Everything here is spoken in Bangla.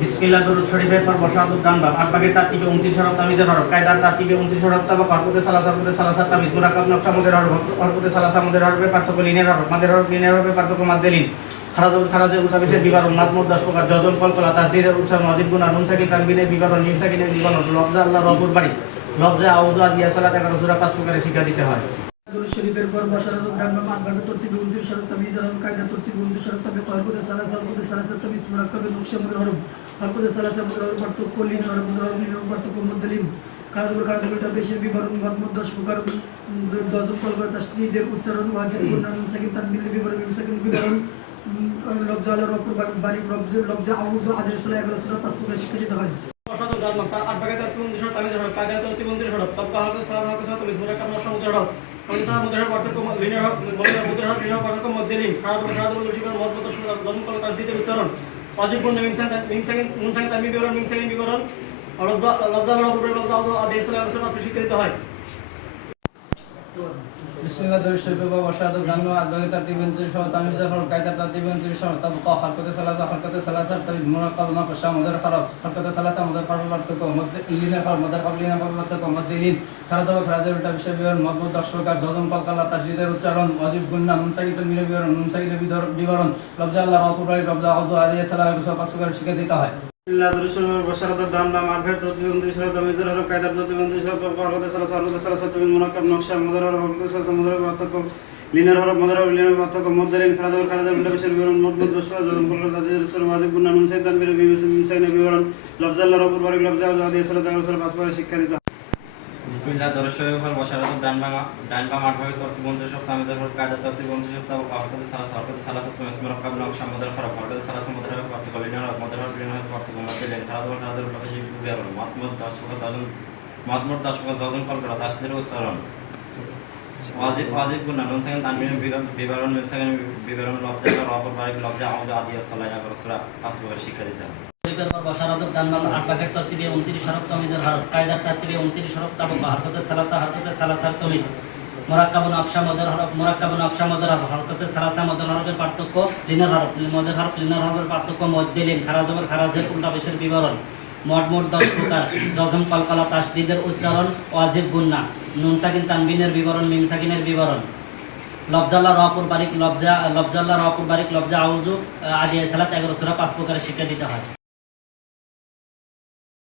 বিসমিল্লাহ, দরুদ শরীফের পর বসাদুর দানবা। আটবাগের তারতিবে উনত্রিশ হরফ তামিজের হরফ। কায়দার তারতিবে উনত্রিশ হরফ তাবা হরকতে সালাসা হরকতে সালাসা তামিজ মুরাকাব নকশা, মদের হরফ। হরকতে সালাসা মদের হরফে পার্থক্য লিনের হরফ। মাদের হরফ, লিনের হরফে পার্থক্য মাদ্দে লিন। খারাজুল খারাজের উতাবিশের বিবরণ মাতমুদ দশ প্রকার জজন কলকলা তাসদিদের উচ্চারণ অজিব গুণা নুন সাকিন তানবিনের বিবরণ, নিম সাকিনের বিবরণ, লফজা আল্লাহ রবুর বাড়ি। লফজা আউজু আদিয়া সালাত এগারো, সুরা পাঁচ প্রকারে শিক্ষা দিতে হয়। দুরুদ শরীফের পর বসারত ডানবাম আটভাবে তরতিবে উনত্রিশ শরত তামিজ হরফ কায়দা তরতিবে উনত্রিশ শরত তাবে হরকতে সালাস হরকতে সালাসা তামিজ মুরাক্কাবে নকশা মুদের হরফ হরকতে সালাসা মুদের হরফ পার্থক্য লিন হরফ মুদের হরফ লিন হরফ পার্থক্য মধ্যে লিন খারাজুল খারাজুল বেশের বিবরণ মতমত দশ প্রকার দশ কলকার তাসদিদের উচ্চারণ ওয়াজিব গুণান সাকিন তানবিলের বিবরণ সাকিন বিবরণ লফজা আলা রফ বারিক লফজা লফজা আউযু আদিস সালাহ এগারো সূরা পাঁচ প্রকার শিক্ষা দিতে হয় বসাদুর দানবা আটবাগের তারতিবে উনত্রিশ হরফ তামিজের হরফ কায়দার তারতিবে উনত্রিশ হরফ তবকা হরকতে সালাত হরকতে সালাত তামিজ নকশা মদের হরফ আমাদের সাথে মদের হরফ পার্থক্য লিনের হরফ মদের মদের হরফ লিনের হরফ পার্থক্য মধ্যে লিন খারাজুল খারাজুল বেশিবার মত মত শুনে জজন কল তাসদিদের উচ্চারণ অজিব গুণ মিম সাকিন মিম সাকিন নুন সাকিন তানবির বিবরণ সাকিন বিবরণ। আদিস সালাহ এগারো সুরা পাঁচ হয়। বিসমিল্লাহ সহ তামিজা উনত্রিশ সহ হরকতে হরকতে মুরাক্কাব নকশা মুদের হরফ হরকতে সালাসা মুদের হরফ পার্থক্য মধ্যে লিনের হরফ মুদের হরফ লিনের হরফ পার্থক্য মধ্যে লিন খারাজ হবে খারাজের উল্টা বিষয় বিবরণ মজবুত দশ প্রকার জজম কলকালা তাসজিদের উচ্চারণ, অজিব, গুন্না মুনসাকিত মিনের বিবরণ মুনসাকিতের বিবরণ, লফজা আল্লাহ আউদু আলিয়া সালাহ শিক্ষা দিতে হয়। হরকতে হরকতে হরকতে লিনের হরফ মদের হরফ লিনের পার্থক্য খারাজুল খারাজুল উল্টা বিষয়ের বিবরণ দশ প্রকার জজন কলকাতা তাসদিদের উচ্চারণ ওয়াজিব গুণা নুন সাকিন তানবিলের বিবরণ বিবরণ লফজা আল্লাহ বারিক লফজা আউযু সালাত এগারো সুরা পাঁচ শিক্ষা দিতে বিসমিল্লাহ দরশরের উপর বসারত ডান বামা ডান সপ্তাহ আমাদের হর কাজা তর্তি সপ্তাহ হরকতে সালাস হরকতে সালাস কাবল হরকতে সালাস মদের হরফ পার্থক্য লিনার হরফ লিনার পার্থক্য মধ্যে লেন খারাপ হল খারাপ উল্টা বেশি বিবরণ মতমত দর্শক দজন মতমত দর্শক যজন কল্পনা তাসদের উচ্চারণ ওয়াজিব ওয়াজিব গুণা নুন সাকিন তানবির বিবরণ নুন সাকিন বিবরণ লফজা রফর বারিক লফজা আউজা আদিয়া সালাহ এগারো সুরা পাঁচ প্রকার শিক্ষা দিতে হবে। বসারাদুর দানবাম আট বাগের তরতিবে, উনত্রিশ হরফ তমিজের হরফ কায়দার তারতিবে, উনত্রিশ হরফ তাবকা হরকতে সালাসা হরকতে সালাসার তমিজ। মদের হরফ মদের হরফ, হরকতে সালাসা মদের হরফের পার্থক্য, লিনের হরফ মদের হরফ, লিনের হরফের পার্থক্য মধ্যে লিন খারাজের উল্টা বেশের বিবরণ দশ প্রকার, জজম, কলকলা, তাসদিদের উচ্চারণ, ওয়াজিব, গুন্না, নুন সাকিন, তানবিনের বিবরণ, মিম সাকিনের বিবরণ। লফজাল্লাহ রপুর বারিক, লফজা লফজাল্লাহ রপুর বারিক, লফজা আউজু আদিয়া সালাত, এগারো সুরা পাঁচ প্রকারের শিক্ষা দিতে হয়।